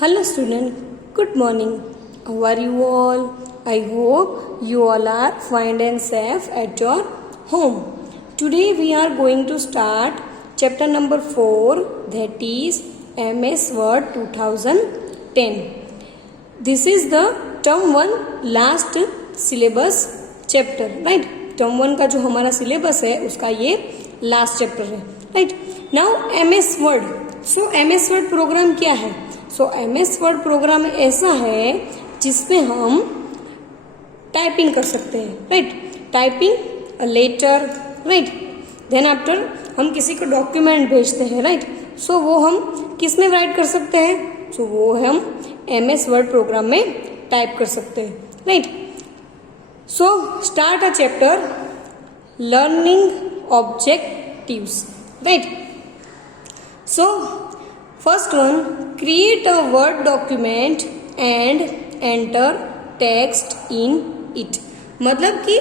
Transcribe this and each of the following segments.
Hello student, good morning. How are you all? I hope you all are fine and safe at your home. Today we are going to start chapter number 4, that is MS Word 2010. This is the term 1 last syllabus chapter, right? term 1 का जो हमारा syllabus है उसका ये last chapter है, right? Now MS Word. So MS Word program क्या है? सो MS word programme ऐसा है जिसमें हम टाइपिंग कर सकते हैं, right? Typing a letter, right? Then after हम किसी को डॉक्यूमेंट भेजते हैं, राइट? सो वो हम किस में राइट कर सकते हैं? सो वो हम MS वर्ड प्रोग्राम में टाइप कर सकते हैं, right? So start a chapter learning objectives, right? So first one, create a word document and enter text in it. मतलब कि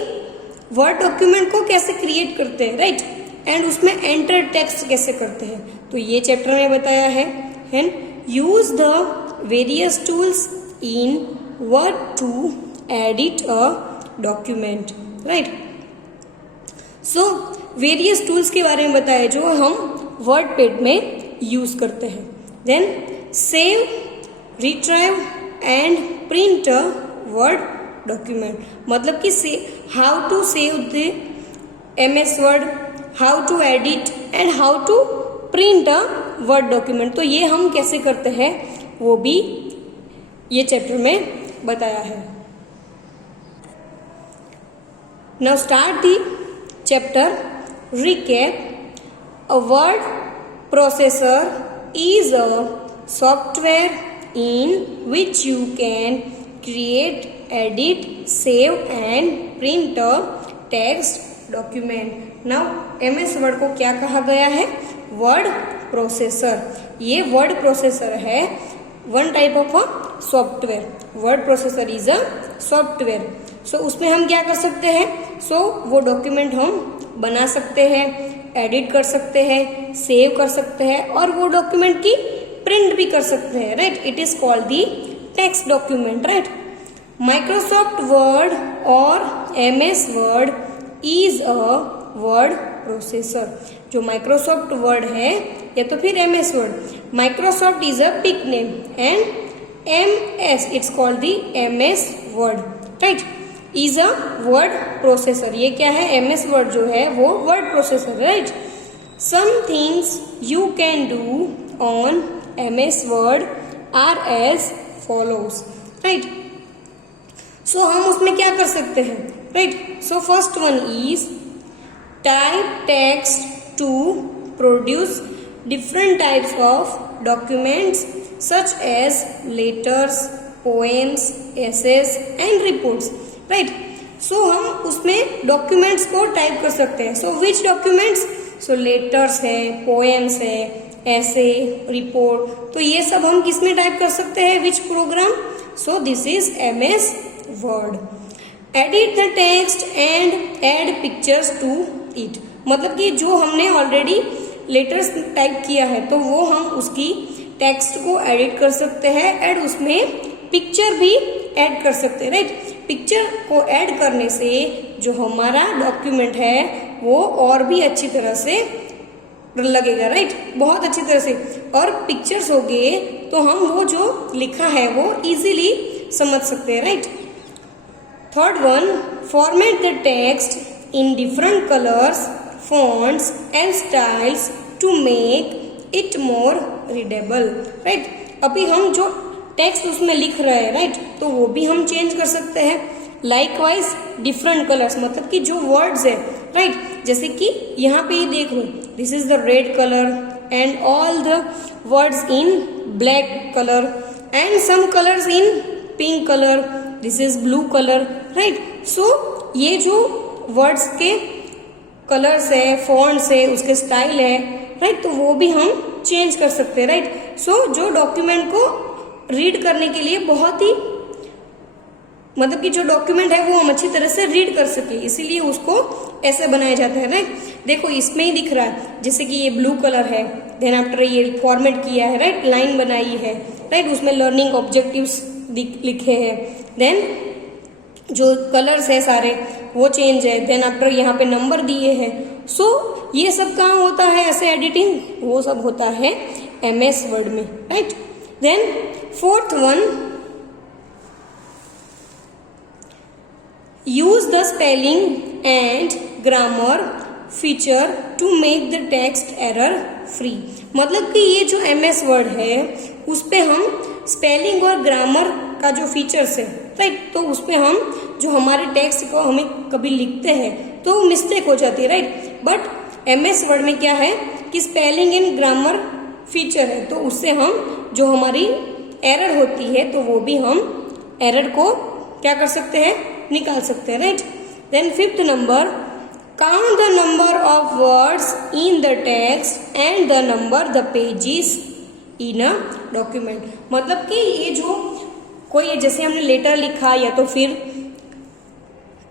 वर्ड डॉक्यूमेंट को कैसे क्रिएट करते हैं, राइट? एंड उसमें एंटर टेक्स्ट कैसे करते हैं, तो ये चैप्टर में बताया है. And use the various tools in Word to edit a document, right? So various tools के बारे में बताया जो हम वर्ड पैड में यूज करते हैं. Then save, retrieve and print a Word document. मतलब कि how to save the MS Word, how to edit and how to print a Word document. तो ये हम कैसे करते हैं वो भी ये चैप्टर में बताया है. Now start the chapter. Recap. A word processor is a software in which you can create, edit, save and print a text document. Now MS Word को क्या कहा गया है? Word processor. ये वर्ड प्रोसेसर है, one type of a software. Word processor is a software. So उसमें हम क्या कर सकते हैं? सो वो डॉक्यूमेंट हम बना सकते हैं, एडिट कर सकते हैं, सेव कर सकते हैं और वो डॉक्यूमेंट की प्रिंट भी कर सकते हैं, right? It is called the text document, right? Microsoft Word और MS Word is a word processor. जो माइक्रोसॉफ्ट वर्ड है या तो फिर MS Word, Microsoft is a big name and MS it's called the MS Word, right? Is a word processor. ये क्या है? MS Word जो है वो word processor, right? Some things you can do on MS Word are as follows, right? So हम उसमें क्या कर सकते हैं, right? So first one is type text to produce different types of documents such as letters, poems, essays and reports, right? So हम उसमें documents को type कर सकते हैं. So which documents? So letters है, पोएम्स है, ऐसे, रिपोर्ट. तो ये सब हम किस में टाइप कर सकते हैं? Which program? So this is MS Word. Edit the text and add pictures to it. मतलब कि जो हमने ऑलरेडी लेटर्स टाइप किया है तो वो हम उसकी टेक्स्ट को एडिट कर सकते हैं एंड उसमें पिक्चर भी ऐड कर सकते हैं, राइट? पिक्चर को ऐड करने से जो हमारा डॉक्यूमेंट है वो और भी अच्छी तरह से लगेगा, राइट? बहुत अच्छी तरह से. और पिक्चर्स हो गए तो हम वो जो लिखा है वो इजीली समझ सकते हैं, right? Third one, format the text in different colours, fonts and styles to make it more readable, right? अभी हम जो टेक्स्ट उसमें लिख रहे हैं, राइट? तो वो भी हम चेंज कर सकते हैं. लाइकवाइज डिफरेंट कलर्स, मतलब कि जो वर्ड्स है, राइट? जैसे कि यहाँ पे ये देख लो, this is the red colour and all the words in black colour and some colours in pink colour, this is blue colour, right? So ये जो वर्ड्स के कलर्स है, फॉन्ट्स है, उसके स्टाइल है, राइट? तो वो भी हम चेंज कर सकते हैं, राइट? सो जो डॉक्यूमेंट को रीड करने के लिए बहुत ही, मतलब कि जो डॉक्यूमेंट है वो हम अच्छी तरह से रीड कर सके, इसीलिए उसको ऐसे बनाया जाता है, राइट? देखो इसमें ही दिख रहा है, जैसे कि ये ब्लू कलर है, देन आफ्टर ये फॉर्मेट किया है, राइट? लाइन बनाई है, राइट, उसमें लर्निंग ऑब्जेक्टिव्स लिखे हैं, देन जो कलर्स है सारे वो चेंज है, देन आफ्टर यहाँ पे नंबर दिए हैं। सो ये सब कहाँ होता है ऐसे एडिटिंग, वो सब होता है MS वर्ड में, right. Then fourth one, use the spelling and grammar feature to make the text error free. मतलब कि ये जो MS वर्ड है उस पे हम स्पेलिंग और ग्रामर का जो फीचर्स है, राइट, तो उस पे हम जो हमारे टेक्स्ट को हमें कभी लिखते हैं तो मिस्टेक हो जाती है, राइट। बट MS वर्ड में क्या है कि स्पेलिंग एंड ग्रामर फीचर है, तो उससे हम जो हमारी एरर होती है तो वो भी हम एरर को क्या कर सकते हैं, निकाल सकते हैं, right. Then fifth number, count the number of words in the text and the number the pages in a document. मतलब कि ये जो कोई जैसे हमने लेटर लिखा या तो फिर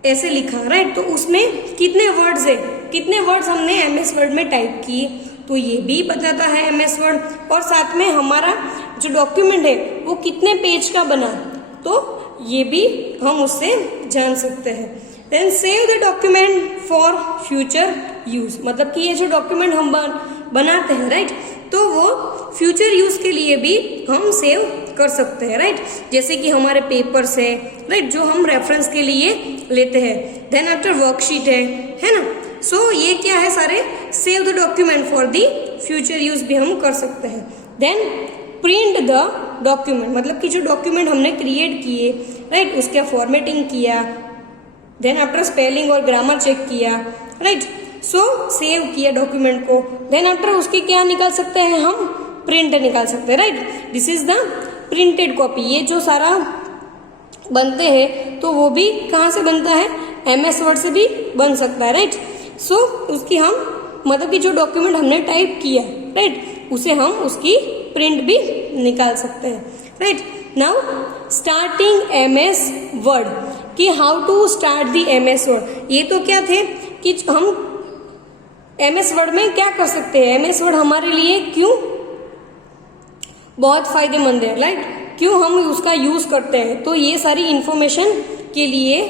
ऐसे लिखा, राइट, तो उसमें कितने वर्ड्स है, कितने वर्ड्स हमने MS वर्ड में टाइप किए, तो ये भी बताता है MS वर्ड। और साथ में हमारा जो डॉक्यूमेंट है वो कितने पेज का बना, तो ये भी हम उससे जान सकते हैं। Then save the document for future use. मतलब कि ये जो डॉक्यूमेंट हम बनाते हैं, राइट, तो वो फ्यूचर यूज के लिए भी हम सेव कर सकते हैं, राइट। जैसे कि हमारे पेपर्स है, राइट, जो हम रेफरेंस के लिए लेते हैं। देन आफ्टर वर्कशीट है ना। सो ये क्या है, सारे save the document for the future use भी हम कर सकते हैं। देन प्रिंट द डॉक्यूमेंट, मतलब कि जो डॉक्यूमेंट हमने क्रिएट किए, राइट, उसका फॉर्मेटिंग किया, देन आफ्टर स्पेलिंग और ग्रामर चेक किया, राइट, सो सेव किया डॉक्यूमेंट को। देन आफ्टर उसकी क्या निकाल सकते हैं हम, प्रिंट निकाल सकते हैं, right. This is the printed copy. ये जो सारा बनते हैं तो वो भी कहाँ से बनता है, MS वर्ड से भी बन सकता है, राइट। सो उसकी हम मतलब कि जो डॉक्यूमेंट हमने टाइप किया, राइट, उसे हम उसकी प्रिंट भी निकाल सकते हैं, right. Now starting MS word, कि how to start the MS word. ये तो क्या थे कि हम MS वर्ड में क्या कर सकते हैं, MS वर्ड हमारे लिए क्यों बहुत फायदेमंद है, राइट, क्यों हम उसका यूज करते हैं। तो ये सारी इंफॉर्मेशन के लिए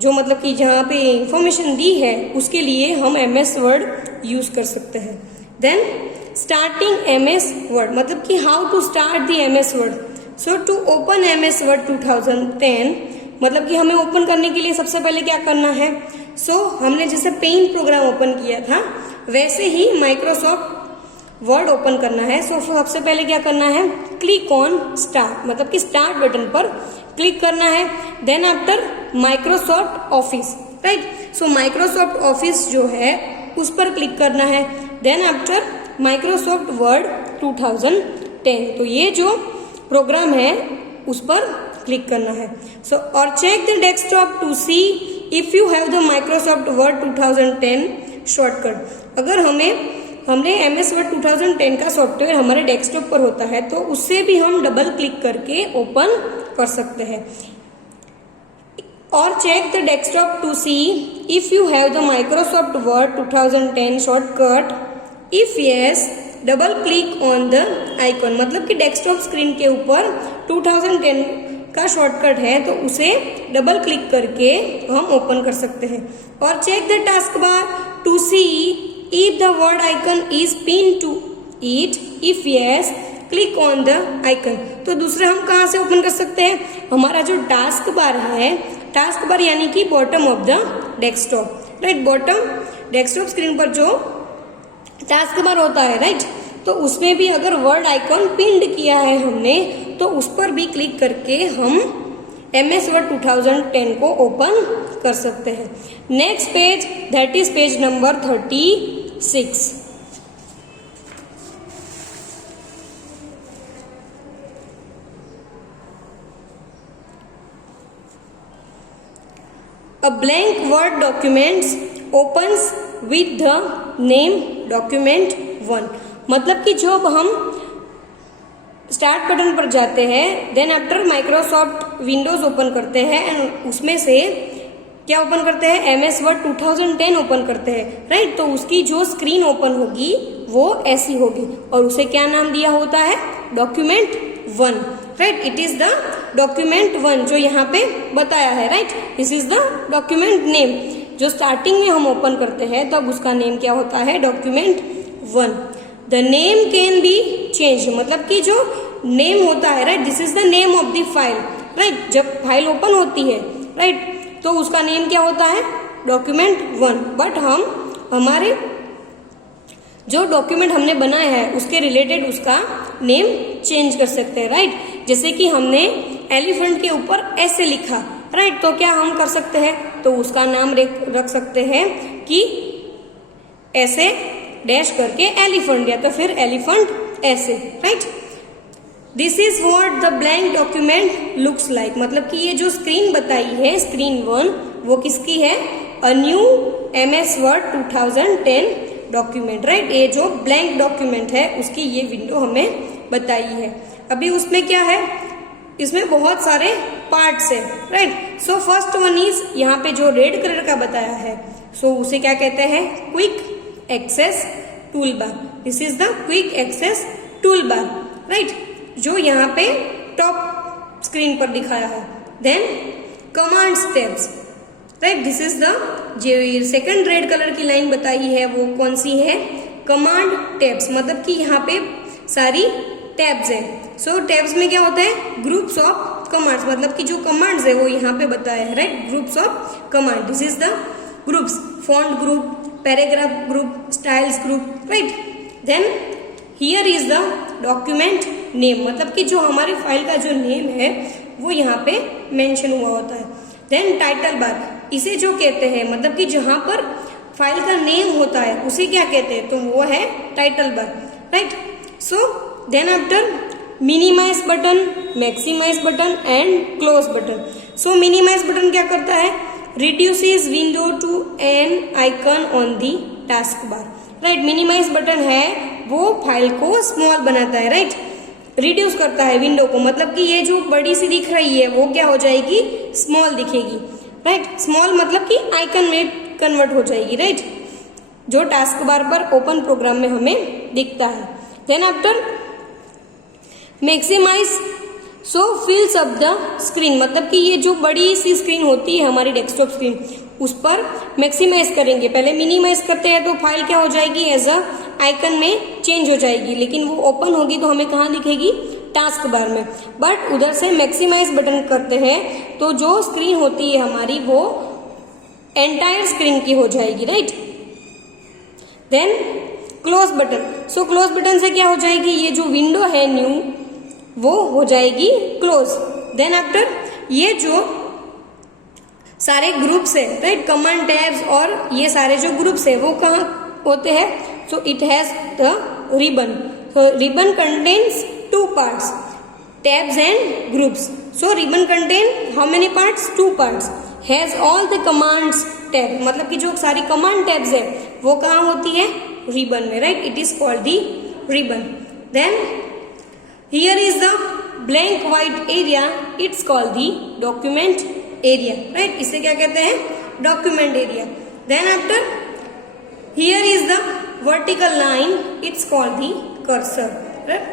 जो मतलब कि जहाँ पे इंफॉर्मेशन दी है उसके लिए हम MS वर्ड यूज कर सकते हैं। देन स्टार्टिंग MS वर्ड, मतलब कि how to start the MS Word. So to open MS Word 2010, मतलब कि हमें ओपन करने के लिए सबसे पहले क्या करना है, हमने जैसे पेंट प्रोग्राम ओपन किया था वैसे ही माइक्रोसॉफ्ट वर्ड ओपन करना है। सबसे पहले क्या करना है, क्लिक ऑन स्टार्ट, मतलब कि स्टार्ट बटन पर क्लिक करना है। Then after Microsoft Office, right, so Microsoft Office जो है उस पर क्लिक करना है। देन आफ्टर माइक्रोसॉफ्ट वर्ड 2010, तो ये जो प्रोग्राम है उस पर क्लिक करना है। और check the desktop to see if you have the Microsoft Word 2010 shortcut. अगर हमने MS वर्ड 2010 का सॉफ्टवेयर हमारे डेस्कटॉप पर होता है तो उससे भी हम डबल क्लिक करके ओपन कर सकते हैं। और check the desktop to see if you have the Microsoft Word 2010 shortcut, if yes double click on the icon. मतलब कि डेस्कटॉप स्क्रीन के ऊपर 2010 का शॉर्टकट है तो उसे डबल क्लिक करके हम ओपन कर सकते हैं। और check the task bar to see if the Word icon is pin to it, if yes click on the icon. तो दूसरा हम कहाँ से ओपन कर सकते हैं, हमारा जो टास्क बार है, टास्क बार यानी कि bottom of the desktop, right, bottom desktop screen पर जो टास्क बार होता है, राइट, तो उसमें भी अगर वर्ड आइकॉन पिंड किया है हमने तो उस पर भी क्लिक करके हम MS वर्ड 2010 को ओपन कर सकते हैं। Next page, that is page number 36। A blank word document opens with the name document 1। मतलब कि जब हम स्टार्ट बटन पर जाते हैं, then after Microsoft Windows open करते हैं एंड उसमें से क्या ओपन करते हैं, MS वर्ड 2010 ओपन करते हैं, राइट, तो उसकी जो स्क्रीन ओपन होगी वो ऐसी होगी और उसे क्या नाम दिया होता है, document one, right. It is the document one जो यहाँ पे बताया है, right. This is the document name. जो स्टार्टिंग में हम ओपन करते हैं तब उसका नेम क्या होता है, document one. The name can be change, मतलब कि जो नेम होता है, right, this is the name of the file, right. जब फाइल ओपन होती है, राइट, तो उसका नेम क्या होता है, डॉक्यूमेंट वन। बट हम हमारे जो डॉक्यूमेंट हमने बनाया है उसके रिलेटेड उसका नेम चेंज कर सकते हैं, राइट। जैसे कि हमने एलिफेंट के ऊपर ऐसे लिखा, राइट, तो क्या हम कर सकते हैं, तो उसका नाम रख सकते हैं कि ऐसे डैश करके एलिफेंट, या तो फिर एलिफेंट ऐसे, right. This is what the blank document looks like, मतलब कि ये जो स्क्रीन बताई है, स्क्रीन वन, वो किसकी है, a new MS Word 2010 document, right. ये जो ब्लैंक डॉक्यूमेंट है उसकी ये विंडो हमें बताई है। अभी उसमें क्या है, इसमें बहुत सारे पार्ट्स है, right. So first one is, यहाँ पे जो रेड कलर का बताया है, सो उसे क्या कहते हैं, quick access tool bar. This is the quick access tool bar, right, जो यहाँ पे टॉप स्क्रीन पर दिखाया है। Then command tabs, right, this is the जो सेकंड रेड कलर की लाइन बताई है वो कौन सी है, कमांड टैब्स, मतलब कि यहाँ पे सारी टैब्स है। सो टैब्स में क्या होता है, ग्रुप्स ऑफ कमांड्स, मतलब कि जो कमांड्स है वो यहाँ पे बताया है, right, groups of command. This is the groups, font group, paragraph group, styles group, right. Then here is the document name, मतलब कि जो हमारी फाइल का जो नेम है वो यहाँ पे मेंशन हुआ होता है। देन टाइटल बार, इसे जो कहते हैं, मतलब कि जहां पर फाइल का नेम होता है उसे क्या कहते हैं, तो वो है title bar, right. So then after minimise button, maximise button and close button. So minimise button क्या करता है, reduces window to an icon on the task bar, right. Minimise button है वो फाइल को स्मॉल बनाता है, राइट, रिड्यूस करता है विंडो को, मतलब कि ये जो बड़ी सी दिख रही है वो क्या हो जाएगी, स्मॉल दिखेगी, राइट। स्मॉल मतलब कि आइकन में कन्वर्ट हो जाएगी, राइट, जो टास्क बार पर ओपन प्रोग्राम में हमें दिखता है। Then after maximise, so fills up the screen, मतलब कि ये जो बड़ी सी स्क्रीन होती है हमारी डेस्कटॉप स्क्रीन, उस पर मैक्सिमाइज करेंगे। पहले मिनिमाइज करते हैं तो फाइल क्या हो जाएगी, एज अ आइकन में चेंज हो जाएगी, लेकिन वो ओपन होगी तो हमें कहाँ दिखेगी, टास्क बार में। बट उधर से मैक्सिमाइज बटन करते हैं तो जो स्क्रीन होती है हमारी वो एंटायर स्क्रीन की हो जाएगी, right. Then close button, so close button से क्या हो जाएगी, ये जो विंडो है न्यू वो हो जाएगी क्लोज। देन आफ्टर ये जो सारे ग्रुप्स है, राइट, कमांड टैब्स और ये सारे जो ग्रुप्स है वो कहाँ होते हैं, so it has the ribbon. So ribbon contains two parts, tabs and groups. So ribbon contain how many parts, 2 parts, has all the commands tab, मतलब कि जो सारी command tabs है वो कहाँ होती है, ribbon में, right, it is called the ribbon. Then here is the blank white area, it's called the document area, right, इसे क्या कहते हैं, document area. Then after here is the vertical line, it's called the cursor.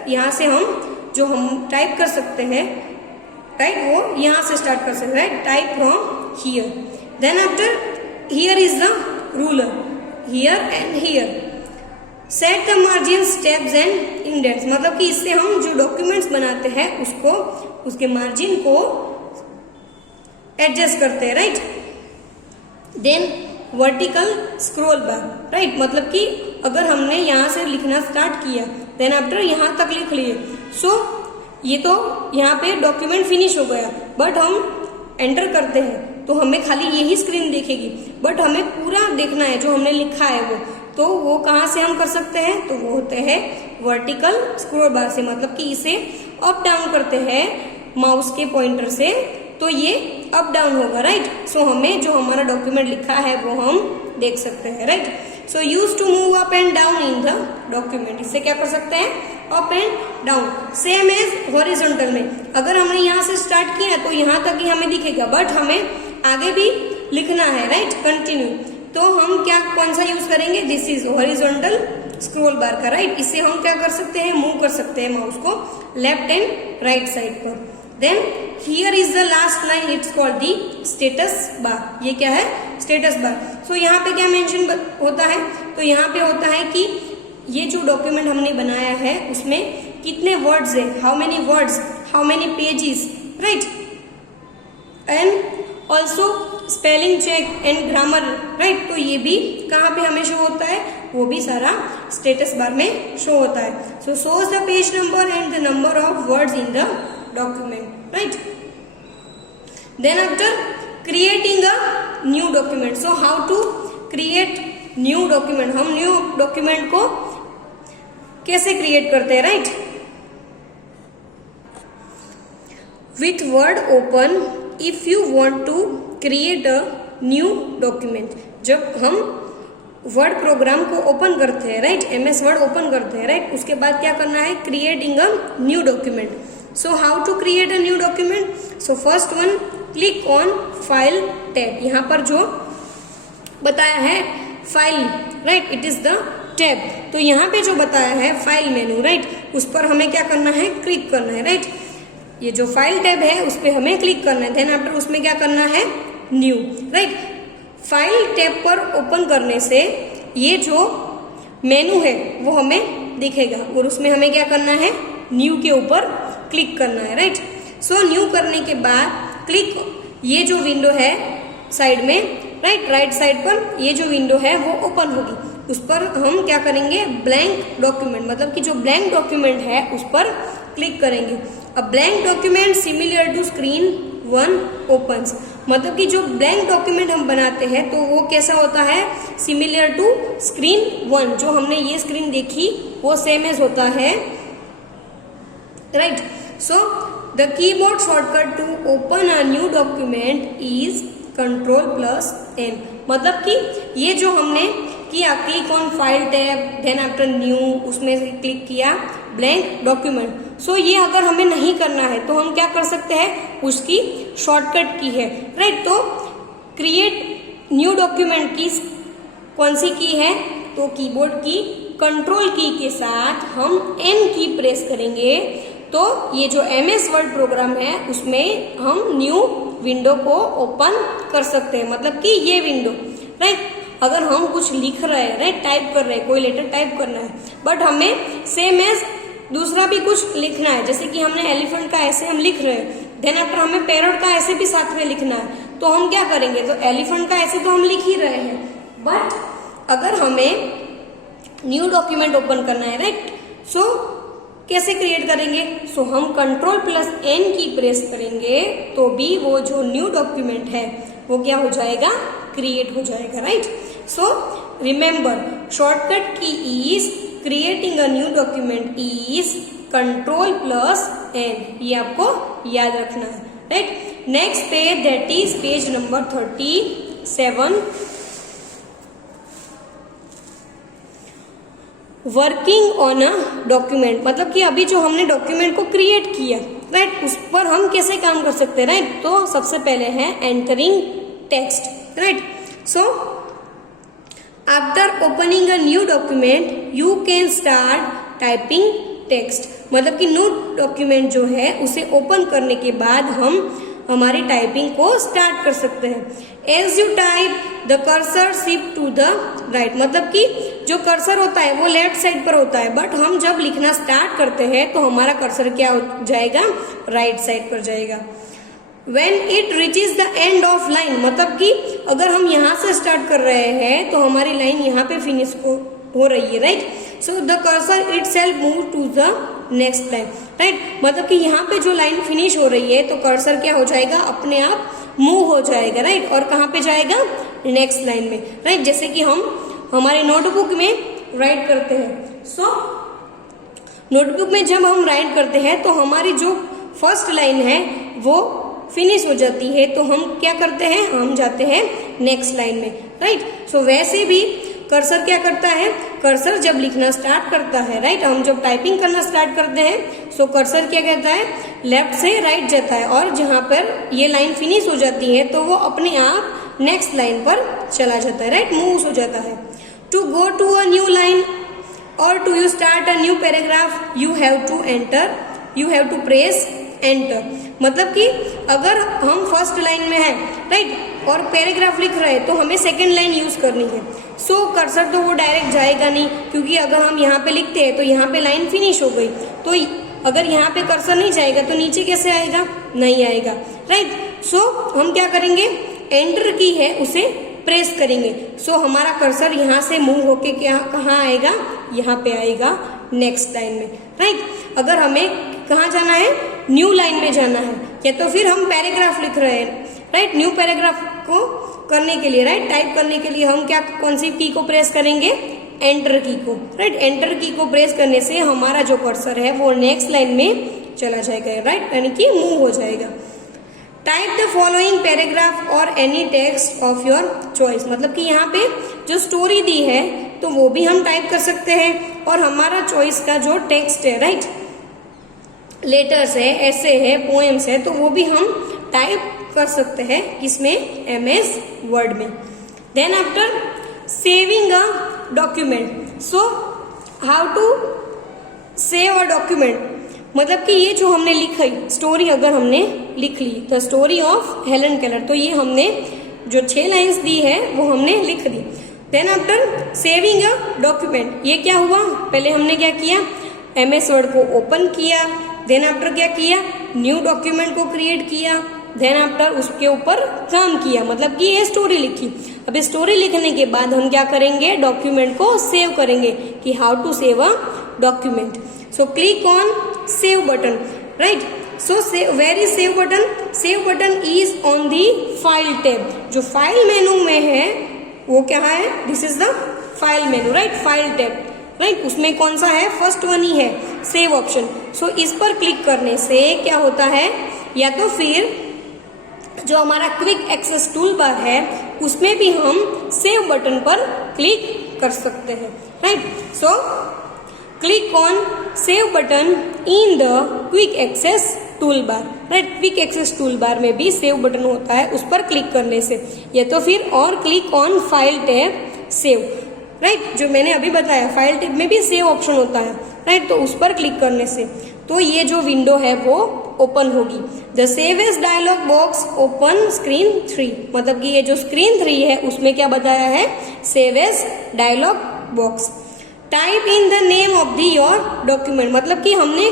यहाँ से हम जो हम type कर सकते हैं, राइट, वो यहाँ से स्टार्ट कर सकते हैं, right, type from here. Then after here is the ruler, here and here. Set the margins, tabs and indents, मतलब कि इससे हम जो डॉक्यूमेंट्स बनाते हैं उसको, उसके मार्जिन को एडजस्ट करते हैं, right. Then vertical scroll bar, right, मतलब कि अगर हमने यहाँ से लिखना स्टार्ट किया देन आफ्टर यहाँ तक लिख लिए, सो ये तो यहाँ पे डॉक्यूमेंट फिनिश हो गया, बट हम एंटर करते हैं तो हमें खाली यही स्क्रीन दिखेगी, बट हमें पूरा देखना है जो हमने लिखा है वो कहाँ से हम कर सकते हैं, तो वो होते हैं वर्टिकल स्क्रॉल बार से, मतलब कि इसे अप डाउन करते हैं माउस के पॉइंटर से तो ये अप डाउन होगा, राइट। सो हमें जो हमारा डॉक्यूमेंट लिखा है वो हम देख सकते हैं, right. So use to move up and down in the document, इससे क्या कर सकते हैं, up and down, same as horizontal में। अगर हमने यहाँ से स्टार्ट किया तो यहाँ तक ही हमें दिखेगा, बट हमें आगे भी लिखना है, राइट, कंटिन्यू, तो हम क्या कौन सा यूज करेंगे, दिस इज हॉरिजॉन्टल स्क्रॉल बार का, राइट। इससे हम क्या कर सकते हैं, मूव कर सकते हैं माउस को लेफ्ट एंड राइट साइड पर। Then here is the last line, it's called the status bar. ये क्या है, स्टेटस बार। सो यहाँ पे क्या मेंशन होता है, तो यहाँ पे होता है कि ये जो डॉक्यूमेंट हमने बनाया है उसमें कितने वर्ड्स है, how many words, how many pages, right. And also spelling check and grammar, right. तो ये भी कहाँ पे हमें शो होता है, वो भी सारा स्टेटस बार में शो होता है। So shows the page number and the number of words in the document, right. Then after creating a new document, so how to create new document, हम न्यू डॉक्यूमेंट को कैसे create करते हैं, right. With word open if you want to create a new document, जब हम word programme को open करते हैं, राइट, MS वर्ड ओपन करते हैं, राइट, उसके बाद क्या करना है, creating a new document. So how to create a new document, so first one click on file tab. यहाँ पर जो बताया है file, right, it is the tab. तो यहाँ पे जो बताया है फाइल मेनू, राइट, उस पर हमें क्या करना है, क्लिक करना है, राइट। ये जो फाइल टैब है उस पर हमें क्लिक करना है। देन आफ्टर उसमें क्या करना है, न्यू, राइट। फाइल टैब पर ओपन करने से ये जो मेनू है वो हमें दिखेगा और उसमें हमें क्या करना है, न्यू के ऊपर क्लिक करना है, राइट। सो न्यू करने के बाद क्लिक, ये जो विंडो है साइड में, राइट साइड पर ये जो विंडो है वो ओपन होगी। उस पर हम क्या करेंगे, ब्लैंक डॉक्यूमेंट, मतलब कि जो ब्लैंक डॉक्यूमेंट है उस पर क्लिक करेंगे। A blank document similar to screen one opens, मतलब कि जो ब्लैंक डॉक्यूमेंट हम बनाते हैं तो वो कैसा होता है, सिमिलर टू स्क्रीन वन, जो हमने ये स्क्रीन देखी वो सेम एज होता है, right. So the keyboard shortcut to open a new document is Ctrl+N, मतलब कि ये जो हमने किया, click on file tab, then after new, उसमें से क्लिक किया ब्लैंक डॉक्यूमेंट। सो ये अगर हमें नहीं करना है तो हम क्या कर सकते हैं, उसकी शॉर्टकट की है, राइट। तो क्रिएट न्यू डॉक्यूमेंट की कौन सी की है, तो कीबोर्ड की कंट्रोल की के साथ हम N की प्रेस करेंगे तो ये जो MS वर्ड प्रोग्राम है उसमें हम न्यू विंडो को ओपन कर सकते हैं, मतलब कि ये विंडो, राइट। अगर हम कुछ लिख रहे हैं, राइट, टाइप कर रहे हैं, कोई लेटर टाइप करना है, बट हमें सेम एज दूसरा भी कुछ लिखना है, जैसे कि हमने एलिफेंट का ऐसे हम लिख रहे हैं, देन आफ्टर हमें पैरट का ऐसे भी साथ में लिखना है, तो हम क्या करेंगे, तो एलिफेंट का ऐसे तो हम लिख ही रहे हैं, बट अगर हमें न्यू डॉक्यूमेंट ओपन करना है, राइट, सो कैसे क्रिएट करेंगे, सो हम Ctrl+N की प्रेस करेंगे तो भी वो जो न्यू डॉक्यूमेंट है वो क्या हो जाएगा, क्रिएट हो जाएगा, राइट। सो रिमेंबर, शॉर्टकट की is creating a new document is Ctrl+N, ये आपको याद रखना है, right. Next page, that is page number 37, working on a document, मतलब कि अभी जो हमने डॉक्यूमेंट को क्रिएट किया, राइट, उस पर हम कैसे काम कर सकते हैं, राइट। तो सबसे पहले है entering text, right. So after opening a new document you can start typing text, मतलब कि न्यू डॉक्यूमेंट जो है उसे ओपन करने के बाद हम हमारी टाइपिंग को स्टार्ट कर सकते हैं। As you type the cursor shift to the right, मतलब कि जो कर्सर होता है वो लेफ्ट साइड पर होता है, बट हम जब लिखना स्टार्ट करते हैं तो हमारा कर्सर क्या हो जाएगा, राइट साइड पर जाएगा। When it reaches the end of line, मतलब कि अगर हम यहाँ से स्टार्ट कर रहे हैं तो हमारी लाइन यहाँ पे फिनिश हो रही है, right. So the cursor itself move to the next line, right, मतलब कि यहाँ पे जो लाइन फिनिश हो रही है तो कर्सर क्या हो जाएगा, अपने आप मूव हो जाएगा, राइट, और कहाँ पे जाएगा, नेक्स्ट लाइन में, राइट। जैसे कि हम हमारे नोटबुक में राइट करते हैं, सो नोटबुक में जब हम राइट करते हैं तो हमारी जो फर्स्ट लाइन है वो फिनिश हो जाती है, तो हम क्या करते हैं, हम जाते हैं नेक्स्ट लाइन में, राइट। सो वैसे भी कर्सर क्या करता है, कर्सर जब लिखना स्टार्ट करता है, राइट, हम जब टाइपिंग करना स्टार्ट करते हैं सो कर्सर क्या कहता है, लेफ्ट से राइट जाता है, और जहां पर ये लाइन फिनिश हो जाती है तो वो अपने आप नेक्स्ट लाइन पर चला जाता है, राइट, मूव हो जाता है। To go to a new line or to you start a new paragraph you have to press enter। मतलब कि अगर हम फर्स्ट लाइन में है राइट और पैराग्राफ लिख रहे हैं तो हमें सेकंड लाइन यूज करनी है। सो कर्सर तो वो डायरेक्ट जाएगा नहीं, क्योंकि अगर हम यहाँ पे लिखते हैं तो यहाँ पे लाइन फिनिश हो गई, तो अगर यहाँ पे कर्सर नहीं जाएगा तो नीचे कैसे आएगा, नहीं आएगा राइट। सो हम क्या करेंगे, एंटर की है उसे प्रेस करेंगे। सो हमारा कर्सर यहाँ से मूव होके क्या कहाँ आएगा, यहाँ पे आएगा नेक्स्ट लाइन में राइट। अगर हमें कहाँ जाना है, न्यू लाइन में जाना है, या तो फिर हम पैराग्राफ लिख रहे हैं राइट, न्यू पैराग्राफ को करने के लिए राइट टाइप करने के लिए हम क्या कौन सी की को प्रेस करेंगे, एंटर की को राइट। एंटर की को प्रेस करने से हमारा जो कर्सर है वो नेक्स्ट लाइन में चला जाएगा राइट, यानी कि मूव हो जाएगा। टाइप द फॉलोइंग पैराग्राफ और any text of your choice. मतलब कि यहाँ पे जो स्टोरी दी है तो वो भी हम टाइप कर सकते हैं, और हमारा चॉइस का जो टेक्स्ट है राइट, लेटर्स है, ऐसे है, पोएम्स है, तो वो भी हम टाइप कर सकते हैं किसमें, MS वर्ड में। Then after saving a document. So how to save a document, मतलब कि ये जो हमने लिखी स्टोरी, अगर हमने लिख ली the story of Helen Keller, तो ये हमने जो 6 लाइन्स दी है वो हमने लिख दी। Then after saving a document, ये क्या हुआ, पहले हमने क्या किया, MS वर्ड को ओपन किया, देन आफ्टर क्या किया, न्यू डॉक्यूमेंट को क्रिएट किया, देन आफ्टर उसके ऊपर काम किया, मतलब कि ये स्टोरी लिखी। अब स्टोरी लिखने के बाद हम क्या करेंगे, डॉक्यूमेंट को सेव करेंगे कि how to save a document. So click on save button right. So where is save button, save button is on the file tab. जो फाइल मेनू में है वो क्या है, this is the file menu right, file tab right. उसमें कौन सा है, फर्स्ट वन ही है, सेव ऑप्शन। सो इस पर क्लिक करने से क्या होता है, या तो फिर जो हमारा क्विक एक्सेस टूल बार है उसमें भी हम सेव बटन पर क्लिक कर सकते हैं right. So click on save button in the quick access tool bar right. Quick access tool bar में भी सेव बटन होता है, उस पर क्लिक करने से, या तो फिर और click on file tab save right. जो मैंने अभी बताया फाइल टैब में भी सेव ऑप्शन होता है राइट, तो उस पर क्लिक करने से तो ये जो विंडो है वो ओपन होगी। The save as dialog box open screen 3, मतलब कि ये जो स्क्रीन 3 है उसमें क्या बताया है, save as dialog box. Type in the name of the your document, मतलब कि हमने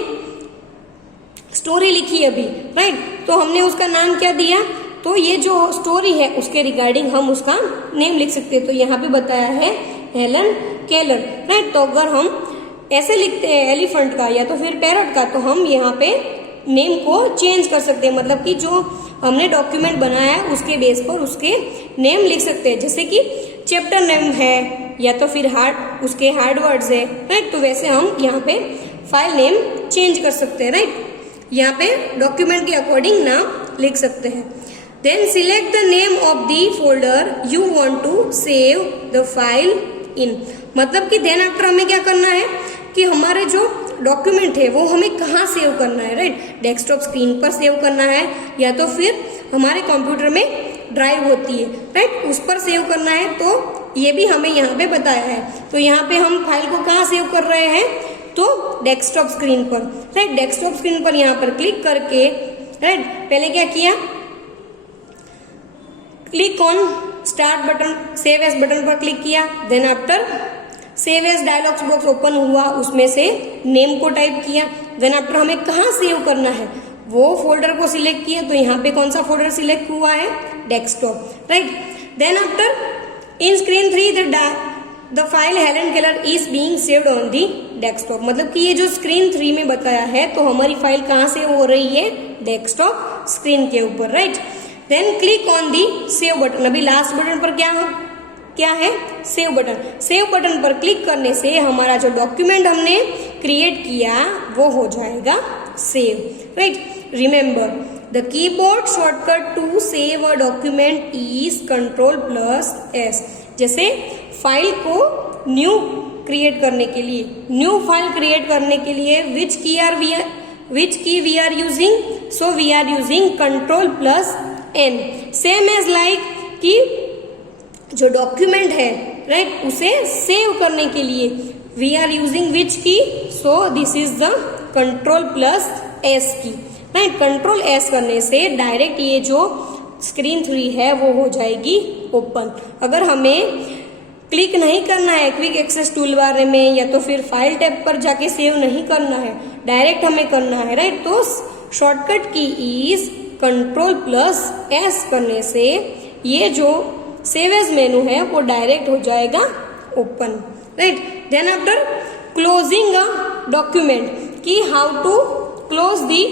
स्टोरी लिखी अभी राइट, तो हमने उसका नाम क्या दिया, तो ये जो स्टोरी है उसके रिगार्डिंग हम उसका नेम लिख सकते हैं। तो यहाँ पे बताया है हेलन केलर राइट। तो अगर हम ऐसे लिखते हैं एलिफेंट का या तो फिर पैरट का, तो हम यहाँ पे नेम को चेंज कर सकते हैं, मतलब कि जो हमने डॉक्यूमेंट बनाया है उसके बेस पर उसके नेम लिख सकते हैं। जैसे कि चैप्टर नेम है या तो फिर उसके हार्ड वर्ड्स है राइट, तो वैसे हम यहाँ पे फाइल नेम चेंज कर सकते हैं राइट। यहाँ पे डॉक्यूमेंट के अकॉर्डिंग नाम लिख सकते हैं। Then select the name of the folder you want to save the file in, मतलब कि देन आफ्टर हमें क्या करना है कि हमारे जो डॉक्यूमेंट है वो हमें कहाँ सेव करना है राइट, डेस्कटॉप स्क्रीन पर सेव करना है या तो फिर हमारे कंप्यूटर में ड्राइव होती है राइट, उस पर सेव करना है। तो ये भी हमें यहाँ पे बताया है। तो यहाँ पे हम फाइल को कहाँ सेव कर रहे हैं, तो डेस्कटॉप स्क्रीन पर राइट। डेस्कटॉप स्क्रीन पर यहाँ पर क्लिक करके राइट, पहले क्या किया, click on start button, save as button पर क्लिक किया। Then after save as dialogs box open हुआ, उसमें से नेम को टाइप किया। देन आफ्टर हमें कहाँ सेव करना है वो फोल्डर को सिलेक्ट किया, तो यहाँ पे कौन सा फोल्डर सिलेक्ट हुआ है, desktop right. Then after in screen 3 the file Helen Keller is being saved on the desktop, मतलब कि ये जो स्क्रीन 3 में बताया है तो हमारी फाइल कहाँ सेव हो रही है, डेस्कटॉप स्क्रीन के ऊपर right. Then click on the save button, अभी लास्ट बटन पर क्या है, सेव बटन। सेव बटन पर क्लिक करने से हमारा जो डॉक्यूमेंट हमने क्रिएट किया वो हो जाएगा save right. Remember the keyboard shortcut to save a document is Ctrl+S। जैसे फाइल को न्यू क्रिएट करने के लिए, न्यू फाइल क्रिएट करने के लिए which key we are using, so we are using Ctrl+N। Same as like कि जो डॉक्यूमेंट है राइट, उसे सेव करने के लिए वी आर यूजिंग विच की, सो this is the control plus S की, राइट। कंट्रोल एस करने से डायरेक्ट ये जो स्क्रीन 3 है वो हो जाएगी ओपन। अगर हमें क्लिक नहीं करना है क्विक एक्सेस टूल बार में, या तो फिर फाइल टैब पर जाके सेव नहीं करना है, डायरेक्ट हमें करना है, राइट। तो शॉर्टकट की इज कंट्रोल प्लस एस करने से ये जो सेव एज मेनू है वो डायरेक्ट हो जाएगा open, right. Then after closing a document, कि how to close the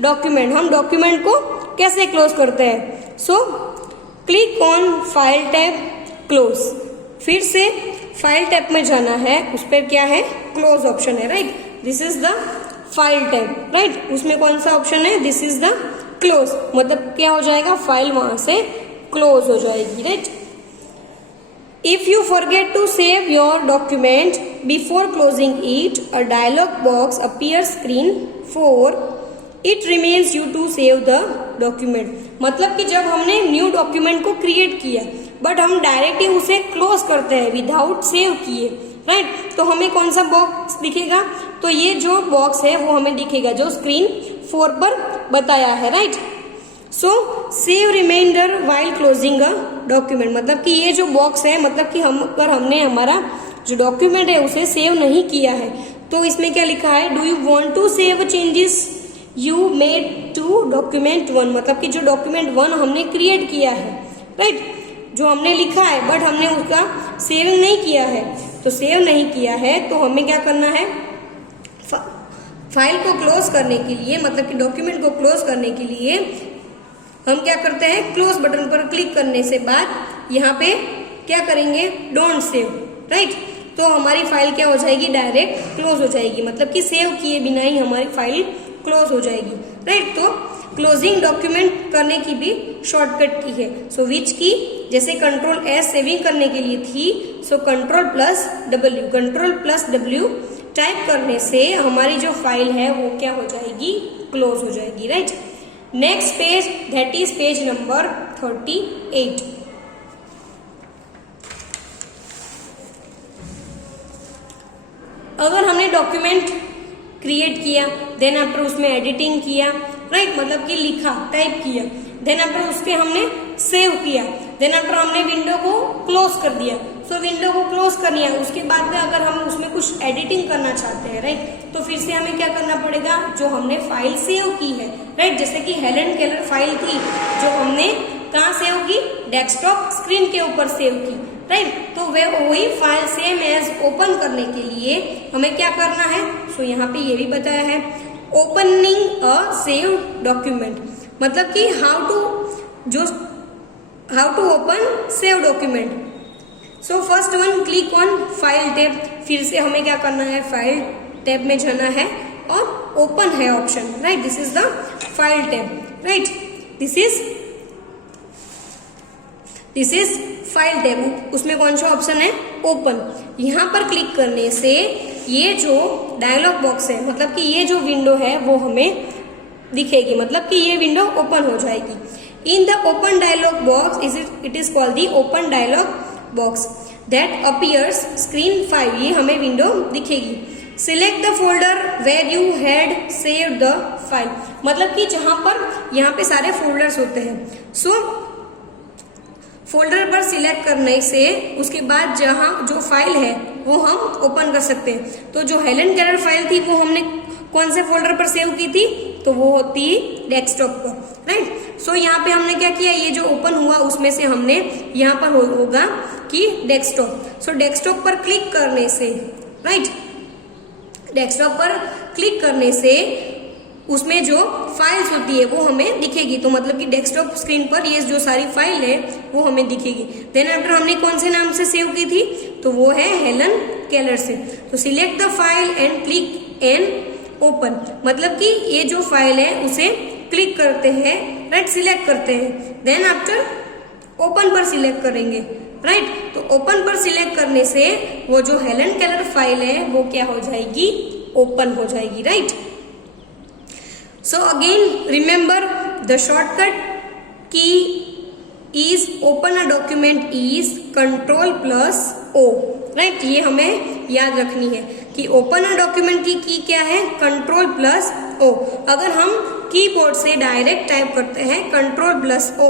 document, हम डॉक्यूमेंट को कैसे क्लोज करते हैं। So click on file tab, close, फिर से फाइल टैब में जाना है, उस पर क्या है, क्लोज ऑप्शन है, right. This is the file tab, right. उसमें कौन सा ऑप्शन है, दिस इज द क्लोज, मतलब क्या हो जाएगा, फाइल वहां से क्लोज हो जाएगी, right. If you forget to save your document before closing it, a dialog box appear screen 4, it remains you to save the document. मतलब कि जब हमने न्यू डॉक्यूमेंट को क्रिएट किया बट हम डायरेक्टली उसे क्लोज करते हैं विदाउट सेव किए, राइट, तो हमें कौन सा बॉक्स दिखेगा, तो ये जो बॉक्स है वो हमें दिखेगा जो स्क्रीन 4 पर बताया है, right. So save reminder while closing a document, मतलब कि ये जो बॉक्स है, मतलब कि हम अगर हमने हमारा जो डॉक्यूमेंट है उसे सेव नहीं किया है तो इसमें क्या लिखा है, do you want to save changes you made to document 1, मतलब कि जो डॉक्यूमेंट 1 हमने क्रिएट किया है, राइट, जो हमने लिखा है बट हमने उसका सेविंग नहीं किया है, तो सेव नहीं किया है तो हमें क्या करना है, फाइल को क्लोज करने के लिए, मतलब कि डॉक्यूमेंट को क्लोज करने के लिए हम क्या करते हैं, क्लोज बटन पर क्लिक करने से बाद यहाँ पे क्या करेंगे, डोंट सेव, राइट। तो हमारी फाइल क्या हो जाएगी, डायरेक्ट क्लोज हो जाएगी, मतलब कि सेव किए बिना ही हमारी फाइल क्लोज हो जाएगी, राइट। तो क्लोजिंग डॉक्यूमेंट करने की भी शॉर्टकट की है। सो विच की, जैसे कंट्रोल एस सेविंग करने के लिए थी, so control plus W type करने से हमारी जो फाइल है वो क्या हो जाएगी, क्लोज हो जाएगी, right. Next page, that is page number 38। अगर हमने डॉक्यूमेंट क्रिएट किया, देन आफ्टर उसमें एडिटिंग किया, राइट, मतलब कि लिखा, टाइप किया, देन आफ्टर उसके हमने सेव किया, देन आफ्टर हमने विंडो को क्लोज कर दिया। सो विंडो को क्लोज कर लिया, उसके बाद में अगर हम उसमें कुछ एडिटिंग करना चाहते हैं, राइट, तो फिर से हमें क्या करना पड़ेगा, जो हमने फाइल सेव की है, राइट, जैसे कि हेलन केलर फाइल थी जो हमने कहाँ सेव की, डेस्कटॉप स्क्रीन के ऊपर सेव की, राइट। तो वही फाइल सेम एज ओपन करने के लिए हमें क्या करना है, सो यहाँ पे ये भी बताया है, ओपनिंग अ सेव डॉक्यूमेंट, मतलब कि how to open save document. So first one, click on file tab, फिर से हमें क्या करना है, फाइल टैब में जाना है और ओपन है option, right, this is the file tab, right, this is file tab, उसमें कौन सा ऑप्शन है, ओपन। यहाँ पर क्लिक करने से ये जो डायलॉग बॉक्स है, मतलब कि ये जो विंडो है वो हमें दिखेगी, मतलब कि ये विंडो ओपन हो जाएगी। In the open dialog box it is called the open dialog box that appears screen 5, ये हमें विंडो दिखेगी। Select the folder where you had save the file, मतलब कि जहां पर यहाँ पे सारे फोल्डर्स होते हैं, सो फोल्डर पर सिलेक्ट करने से उसके बाद जहां जो फाइल है वो हम ओपन कर सकते हैं। तो जो हेलन केलर फाइल थी वो हमने कौन से फोल्डर पर सेव की थी, तो वो होती डेस्कटॉप पर, राइट। सो यहाँ पे हमने क्या किया, ये जो ओपन हुआ उसमें से हमने यहाँ पर होगा कि डेस्कटॉप। सो डेस्कटॉप पर क्लिक करने से, राइट, डेस्कटॉप पर क्लिक करने से उसमें जो फाइल्स होती है वो हमें दिखेगी, तो मतलब कि डेस्कटॉप स्क्रीन पर ये जो सारी फाइल है वो हमें दिखेगी। देन आफ्टर हमने कौन से नाम से सेव की थी, तो वो है हेलन केलर से। तो select the file and click and open, मतलब कि ये जो फाइल है उसे क्लिक करते हैं, राइट, सिलेक्ट करते हैं, देन आफ्टर ओपन पर सिलेक्ट करेंगे, राइट। तो ओपन पर सिलेक्ट करने से वो जो हेलन केलर फाइल है वो क्या हो जाएगी, ओपन हो जाएगी, right. So again remember the shortcut key is open a document is Control plus O, right, ये हमें याद रखनी है कि ओपन अ डॉक्यूमेंट की क्या है, Ctrl+O। अगर हम कीबोर्ड से डायरेक्ट टाइप करते हैं Ctrl+O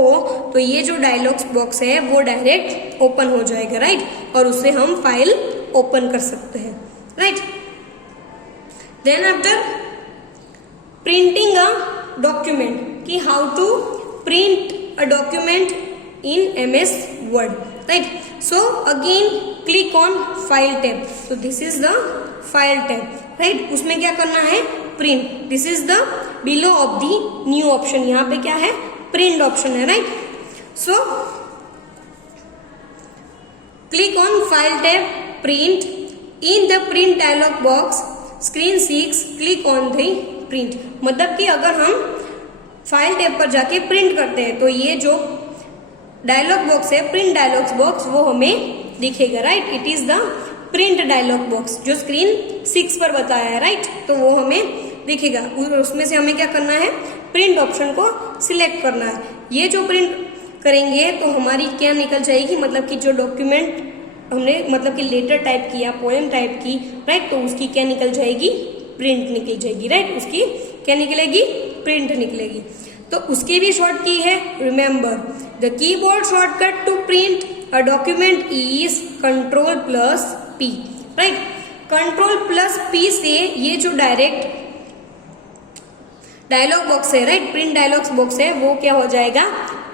तो ये जो डायलॉग्स बॉक्स है वो डायरेक्ट ओपन हो जाएगा, राइट, और उससे हम फाइल ओपन कर सकते हैं, right. Then after printing a document, कि how to print a document in MS Word, right? So again click on File tab. So this is the File tab, right? उसमें क्या करना है, Print. This is the below of the new option. यहाँ पे क्या है, Print option है, right? So click on File tab, Print. In the Print dialog box, Screen 6, click on the Print. मतलब कि अगर हम फाइल टैब पर जाके प्रिंट करते हैं तो ये जो डायलॉग बॉक्स है, प्रिंट डायलॉग बॉक्स, वो हमें दिखेगा, right. It is the print dialog box जो स्क्रीन 6 पर बताया है, राइट, तो वो हमें दिखेगा। उसमें से हमें क्या करना है, प्रिंट ऑप्शन को सिलेक्ट करना है। ये जो प्रिंट करेंगे तो हमारी क्या निकल जाएगी, मतलब कि जो डॉक्यूमेंट हमने मतलब कि लेटर टाइप किया, पोएम टाइप की, राइट, तो उसकी क्या निकल जाएगी, प्रिंट निकल जाएगी, राइट, उसकी क्या निकलेगी, प्रिंट निकलेगी। तो उसकी भी शॉर्ट की है, remember the keyboard shortcut to print a document is Ctrl+P, right. Ctrl+P से ये जो डायरेक्ट डायलॉग बॉक्स है, राइट, प्रिंट डायलॉग बॉक्स है, वो क्या हो जाएगा,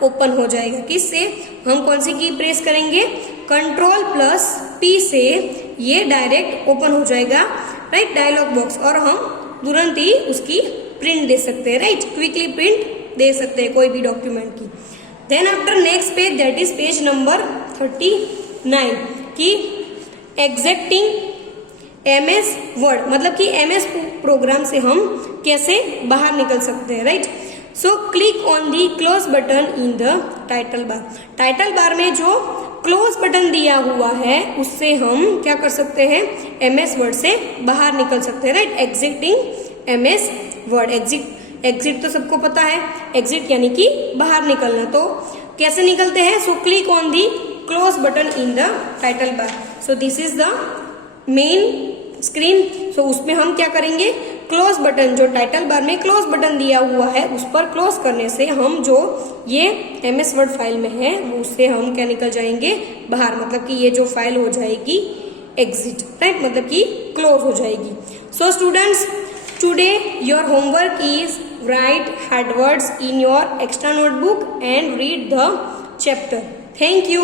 ओपन हो जाएगा। किससे, हम कौन सी की प्रेस करेंगे, Ctrl+P से ये डायरेक्ट ओपन हो जाएगा, राइट, डायलॉग बॉक्स, और हम तुरंत ही उसकी प्रिंट दे सकते हैं, राइट, क्विकली प्रिंट दे सकते हैं कोई भी डॉक्यूमेंट की। Then after next page, that is page number 39, की एग्जैक्टिंग MS वर्ड, मतलब कि MS प्रोग्राम से हम कैसे बाहर निकल सकते हैं, right. So click on the close button in the title bar. Title bar में जो क्लोज बटन दिया हुआ है उससे हम क्या कर सकते हैं, MS वर्ड से बाहर निकल सकते हैं, right. Exiting MS word, exit तो सबको पता है, एग्जिट यानी कि बाहर निकलना। तो कैसे निकलते हैं, so click on the close button in the title bar. So this is the main screen. So उसमें हम क्या करेंगे, क्लोज बटन, जो टाइटल बार में क्लोज बटन दिया हुआ है उस पर क्लोज करने से हम जो ये MS वर्ड फाइल में है वो उससे हम क्या निकल जाएंगे, बाहर, मतलब कि ये जो फाइल हो जाएगी एग्जिट, राइट, मतलब कि क्लोज हो जाएगी। So students, today your homework is write head words in your extra notebook and read the chapter. Thank you.